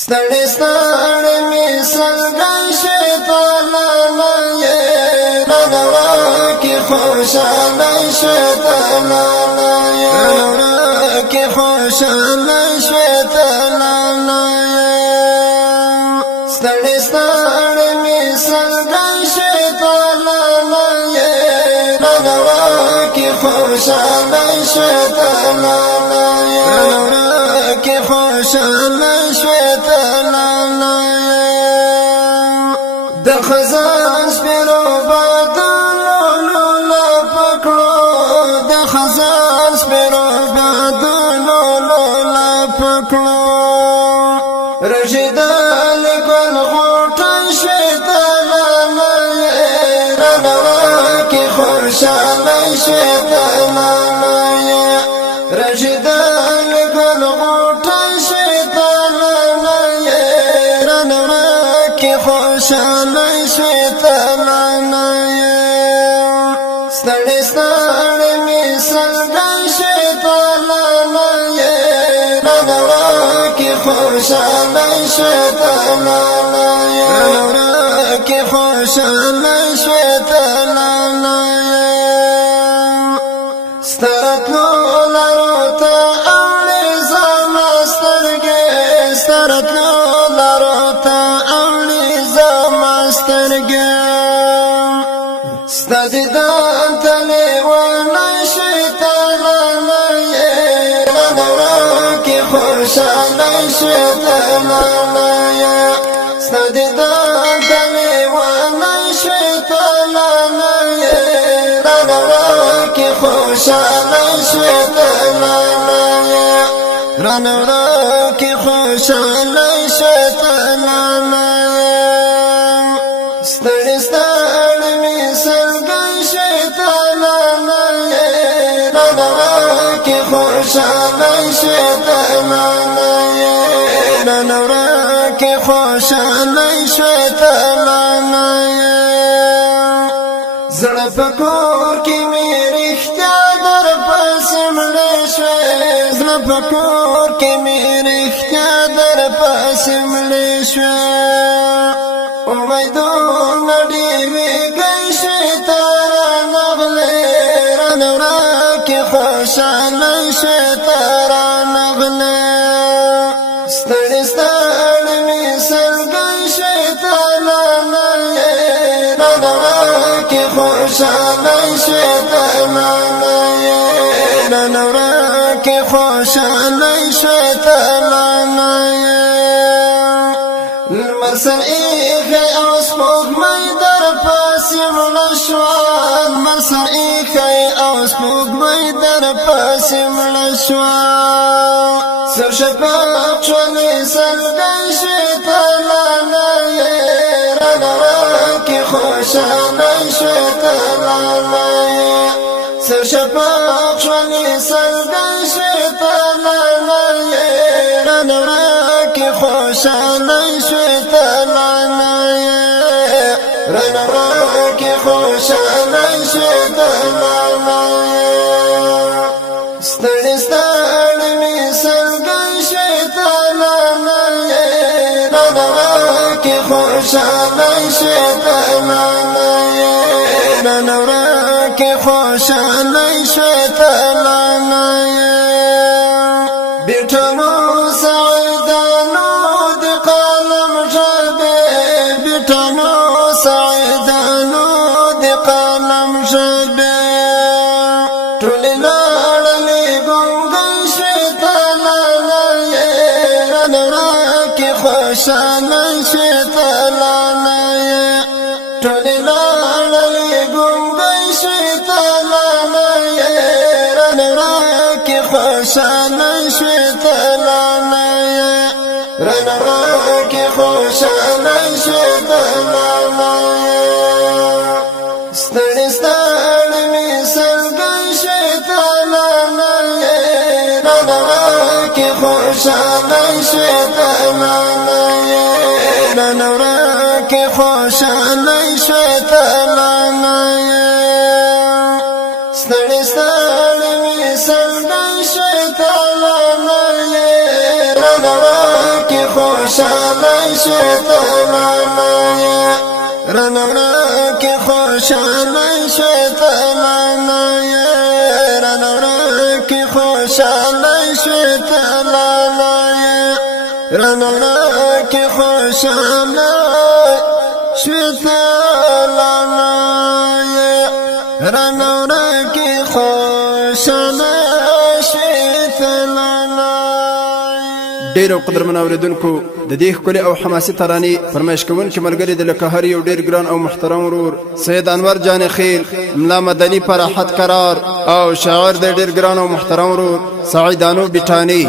ستړي ستړي می سلګن شیطانانه یې نغوا کې خوشاله شیطانانه یې نغوا کې خوشاله شیطانانه یې ستړي ستړي می سلګن شیطانانه یې نغوا کې خوشاله شیطانانه یې نغوا کې خوشاله د خزان سپیرو بادونو لولا پکړو د خزان سپیرو بادونو لولا پکړو رشیدان ګل غوټه شیطانانه یې رڼا کې خوشاله شیطانانه یې رشیدان ګل غوټه شیطانانه یې رڼا کې خوشاله شیطانانه یې ستړي ستړي می سلګن شیطانانه یې رڼا کې خوشاله شیطانانه یې رڼا کې خوشاله شیطانانه یې سترتلو لارو ته اړې زما سترګې سترتلو لارو ته ستا دیدان تلی وانا شیطانانه یې رڼا کې خوشاله شیطانانه یې ستا دیدان تلی وانا شیطانانه یې رڼا کې خوشاله شیطانانه یې رڼا کې خوشاله شیطانانه ستړي ستړي می سلګن شیطانانه یې رڼا کې خوشاله شیطانانه یې رڼا کې خوشاله شیطانانه یې زړه په کور کې مې رښتیا در پسې مړه شوې زړه په کور کې مې رښتیا در پسې مړه شوې امیدونه ډېرې ګڼ شیطانانه غلې رڼا کې خوشاله شیطانانه غلې ستړي ستړي می سلګن شیطانانه یې رڼا کې خوشاله شیطانانه یې رڼا کې خوشاله شیطانانه یې لمر سایخه او سپوږمۍ در پسې مړه شوه لمر سایخه او سپوږمۍ در پسې مړه شوه سرشفاق شولې سلګن شیطانانه یې رڼا کې خوشاله شیطانانه یې سرشفاق شولې سلګن شیطانانه یې رڼا کې خوشاله شیطانانه یې رڼا کې خوشاله شیطانانه یې ستړي ستړي می سلګن شیطانانه یې رڼا کې خوشاله شیطانانه یې رڼا کې خوشاله شیطانانه یې بیٹھنو سعیدانو د قلم ژبې بیٹھنو سعیدانو د قلم ژبې ټولې لاړلې ګونګل شیطانانه یې رڼا کې خوشاله شیطانانه یې ټولې لاړلې ګونګل شیطانانه یې رڼا کې خوشاله شیطانانه یې رڼا کې خوشاله شیطانانه یې ستړي ستړي می سلګن شیطانانه یې رڼا کې خوشاله شیطانانه یې رڼا کې خوشاله شیطانانه یې ستړي ستړي می سلګن شیطانانه یې رڼا کې خوشاله شیطانانا رنونا کی خوشالی شیطانانا رنونا کی خوشالی شیطانانا رنونا کی خوشالی شیطانانا رنونا کی خوشالی شیطانانا. ډیر او قدرمن اوریدونکو د دې ښکلې او حماسي ترانې فرمایش کوونکي ملګري د لکه هر یو ډیر ګران او محترم ورور سید انور جان خیل، ملا مدني فرحت قرار او شاعر د ډیر ګران او محترم ورور سعید انو بټانی.